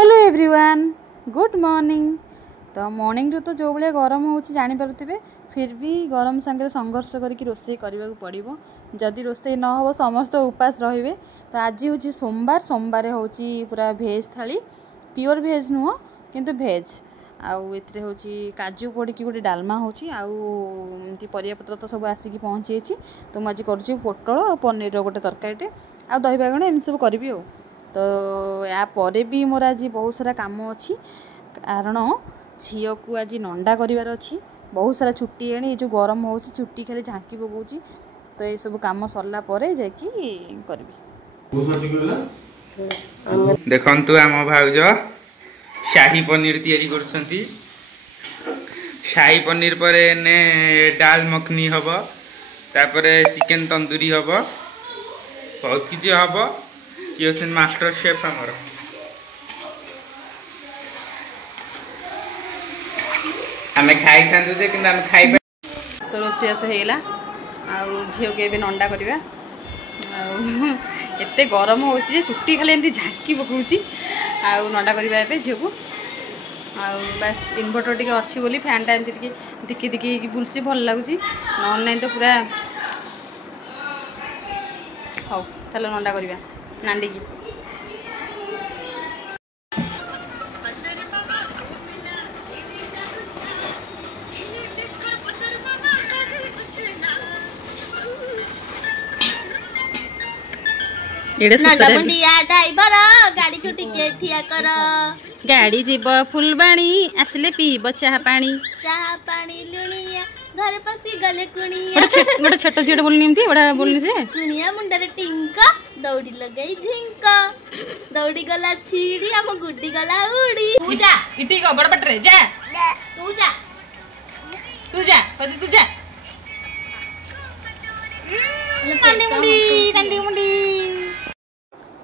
Hello everyone good morning. तो morning रू तो जो भाई गरम हो जानीपे फिर भी गरम सांगे संघर्ष करके रोसे करने पड़ो। जदि रोसे न हो समस्त उपास रे। तो आज हूँ सोमवार सोमवार हूँ पूरा भेज थाली प्योर भेज नुह किंतु भेज आउ ए हूँ काजू पड़ी गोटे डालमा होती परियापत्र तो सब आसिक पहुँची। तो मुझे करुँच पोटल और पनीर गोटे तरकारी आ दही बागण एम सब करी। तो या परे भी मोर आज बहुत सारा काम अच्छी कारण झील को आज नंडा करार अच्छी। बहुत सारा छुट्टी आनी जो गरम हो छुट्टी खाली झाँकी पकाऊँ। तो ये सब कम सरला जाकि करी। देखंतु आम भाउज शाही पनीर तैयारी करछंती। शाही पनीर पर ने दाल मखनी हब तापरे चिकन तंदूरी हब बहुत किसी हब। किए मास्टर शेफ आमर आमे खाई थांतु जे किंतु आमे खाई। तो रोषेस होगा झील के नंडा करवा एते गरम हो चुट्टी खाली एमती झाँकी पकाऊँ नंडा करवा झील को बस इन्वर्टर टी अच्छी बोली फैन टा एमती दिकी दिकी बुलूँ भल लगुच ना तो पूरा हौ चलो नंडा करवा नांडी की। गाड़ी जीव फुलबाणी आसले पीब चाह पानी लुणिया घर पसी गले कुणिया गोटे छोट झील बोलनी एमती बड़ा बोलनी से कुणिया मुंडरे टिंका दौड़ी लगई झिंका दौड़ी गला छीड़ी हम गुड्डी गला उड़ी पूजा इटी को बड़ पटरे जा तू जा कदी तू जा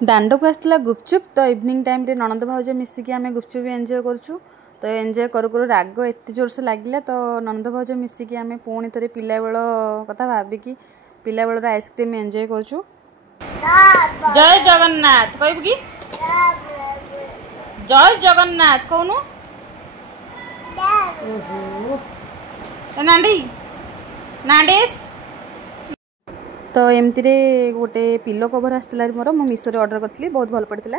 दांड को आसला गुपचुप। तो इवनिंग टाइम रे ननद भाउज मिसिकी आमे गुपचुप एंजॉय करछु। तो एंजॉय करू करू राग एत जोर से लगिला तो ननद भाउज मिसिकी आमे पुणी थे पिला बेल कथा भाविकी पिला बेलर आइसक्रीम एंजॉय करछु। जय जगन्नाथ कहबू कि जय जगन्नाथ कहनु नांडी नांडेस। तो एमती गोटे पिलो कवर आसला मोर मु मिशो रे ऑर्डर करथली बहुत भल पड़ता।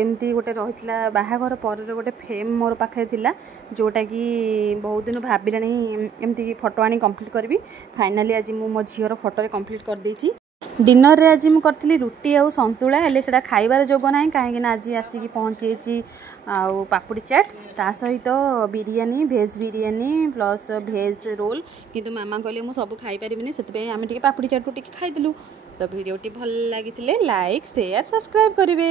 एमती गोटे रही बाहाघर पर गोटे फेम मोर पाखे थिला जोटा कि बहुत दिन भाविलानी एमती फोटो आनी कंप्लीट करी। फाइनाली आज मु मो झीर फोटो रे कंप्लीट कर देछि। डिनर रे आज मु करथली रुटी आ संतुला हेले सेटा खाइबार जोग ना कहीं आज आसिक पहुँची आउ पापुड़ी चाट ता सहित बिरियानी भेज बिरियानी प्लस भेज रोल किंतु मामा कहले मु सब खाई परिबिनी सेतबे आमे टिके पापुड़ी चाट को टिके खाइदिलु। तो वीडियोटी भल लागितिले लाइक शेयर सब्सक्राइब करिवे।